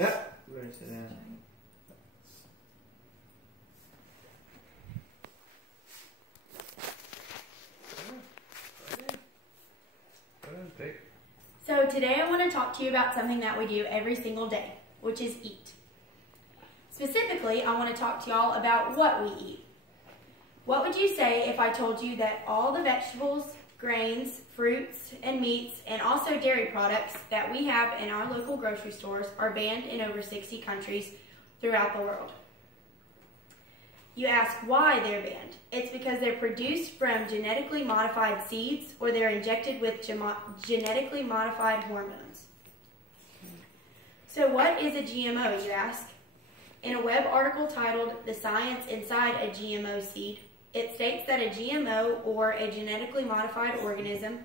Yep. We're going to sit down. So today I want to talk to you about something that we do every single day, which is eat. Specifically, I want to talk to y'all about what we eat. What would you say if I told you that all the vegetables, grains, fruits, and meats, and also dairy products that we have in our local grocery stores are banned in over 60 countries throughout the world? You ask why they're banned. It's because they're produced from genetically modified seeds or they're injected with genetically modified hormones. So what is a GMO, you ask? In a web article titled "The Science Inside a GMO Seed," it states that a GMO, or a genetically modified organism,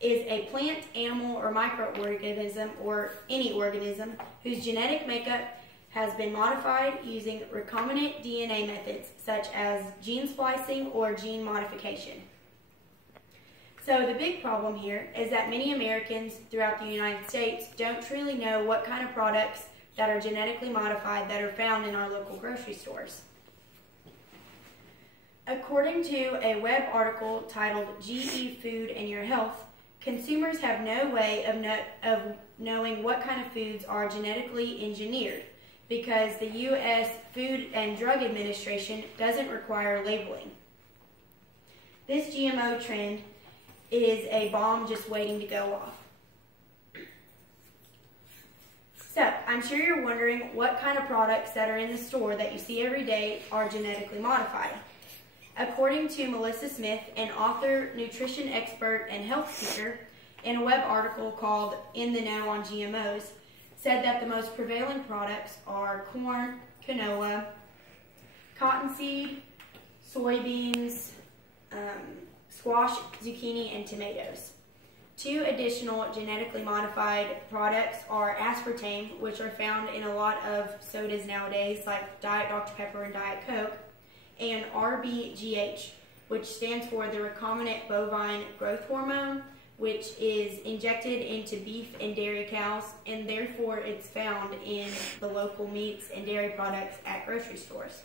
is a plant, animal, or microorganism, or any organism whose genetic makeup has been modified using recombinant DNA methods such as gene splicing or gene modification. So the big problem here is that many Americans throughout the United States don't truly know what kind of products that are genetically modified that are found in our local grocery stores. According to a web article titled "GE Food and Your Health," consumers have no way of knowing what kind of foods are genetically engineered, because the U.S. Food and Drug Administration doesn't require labeling. This GMO trend is a bomb just waiting to go off. So, I'm sure you're wondering what kind of products that are in the store that you see every day are genetically modified. According to Melissa Smith, an author, nutrition expert, and health speaker, in a web article called "In the Know on GMOs," said that the most prevalent products are corn, canola, cottonseed, soybeans, squash, zucchini, and tomatoes. Two additional genetically modified products are aspartame, which are found in a lot of sodas nowadays, like Diet Dr. Pepper and Diet Coke, and RBGH, which stands for the recombinant bovine growth hormone, which is injected into beef and dairy cows, and therefore it's found in the local meats and dairy products at grocery stores.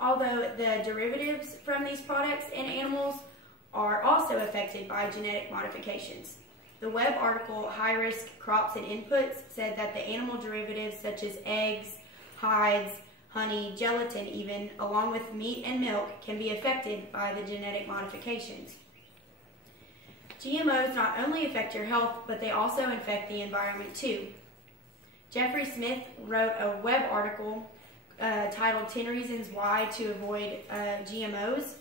Although the derivatives from these products and animals are also affected by genetic modifications. The web article "High Risk Crops and Inputs" said that the animal derivatives such as eggs, hides, honey, gelatin even, along with meat and milk, can be affected by the genetic modifications. GMOs not only affect your health, but they also affect the environment too. Jeffrey Smith wrote a web article titled "10 Reasons Why to Avoid GMOs."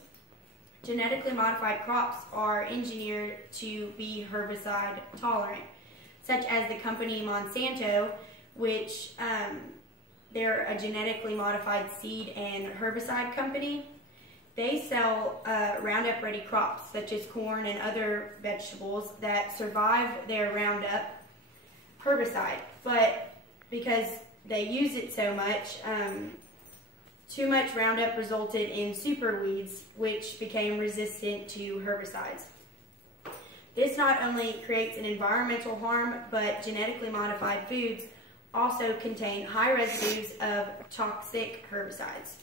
Genetically modified crops are engineered to be herbicide tolerant, such as the company Monsanto, which they're a genetically modified seed and herbicide company. They sell Roundup Ready crops, such as corn and other vegetables that survive their Roundup herbicide. But because they use it so much, too much Roundup resulted in super weeds, which became resistant to herbicides. This not only creates an environmental harm, but genetically modified foods also contain high residues of toxic herbicides.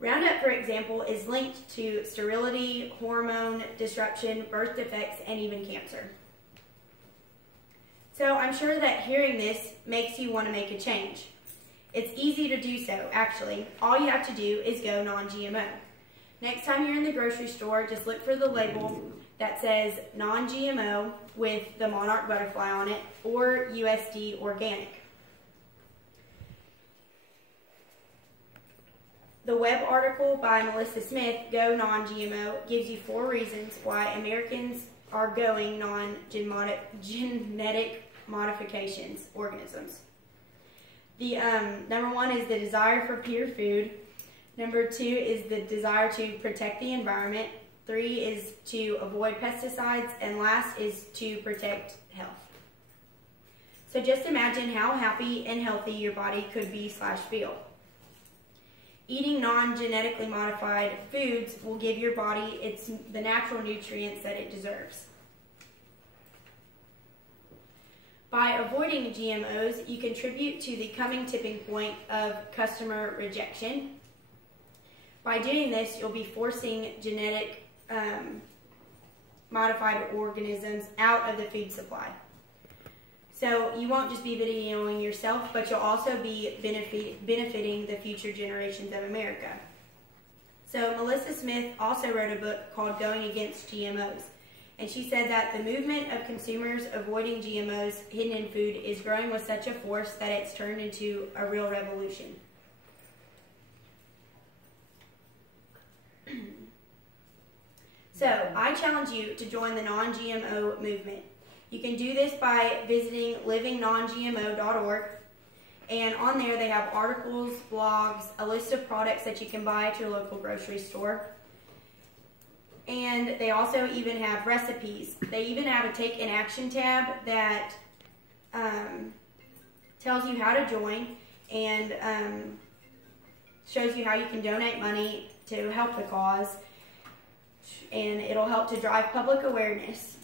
Roundup, for example, is linked to sterility, hormone disruption, birth defects, and even cancer. So I'm sure that hearing this makes you want to make a change. It's easy to do so, actually. All you have to do is go non-GMO. Next time you're in the grocery store, just look for the label that says non-GMO with the monarch butterfly on it, or USD organic. The web article by Melissa Smith, "Go Non-GMO," gives you 4 reasons why Americans are going non-genetic modifications organisms. The number 1 is the desire for pure food. Number 2 is the desire to protect the environment. 3 is to avoid pesticides, and last is to protect health. So just imagine how happy and healthy your body could be / feel. Eating non-genetically modified foods will give your body the natural nutrients that it deserves. By avoiding GMOs, you contribute to the coming tipping point of customer rejection. By doing this, you'll be forcing genetic modified organisms out of the food supply. So you won't just be videoing yourself, but you'll also be benefiting the future generations of America. So Melissa Smith also wrote a book called Going Against GMOs. And she said that the movement of consumers avoiding GMOs hidden in food is growing with such a force that it's turned into a real revolution. So I challenge you to join the non-GMO movement. You can do this by visiting livingnongmo.org. And on there they have articles, blogs, a list of products that you can buy at your local grocery store. And they also even have recipes. They even have a Take an Action tab that tells you how to join and shows you how you can donate money to help the cause. And it'll help to drive public awareness.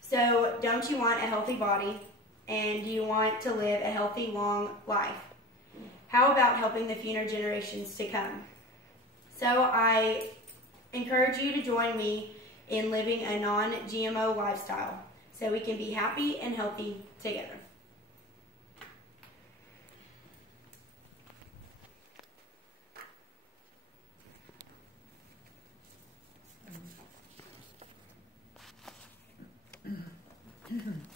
So, don't you want a healthy body? And do you want to live a healthy, long life? How about helping the future generations to come? So, I encourage you to join me in living a non-GMO lifestyle so we can be happy and healthy together. Mm-hmm.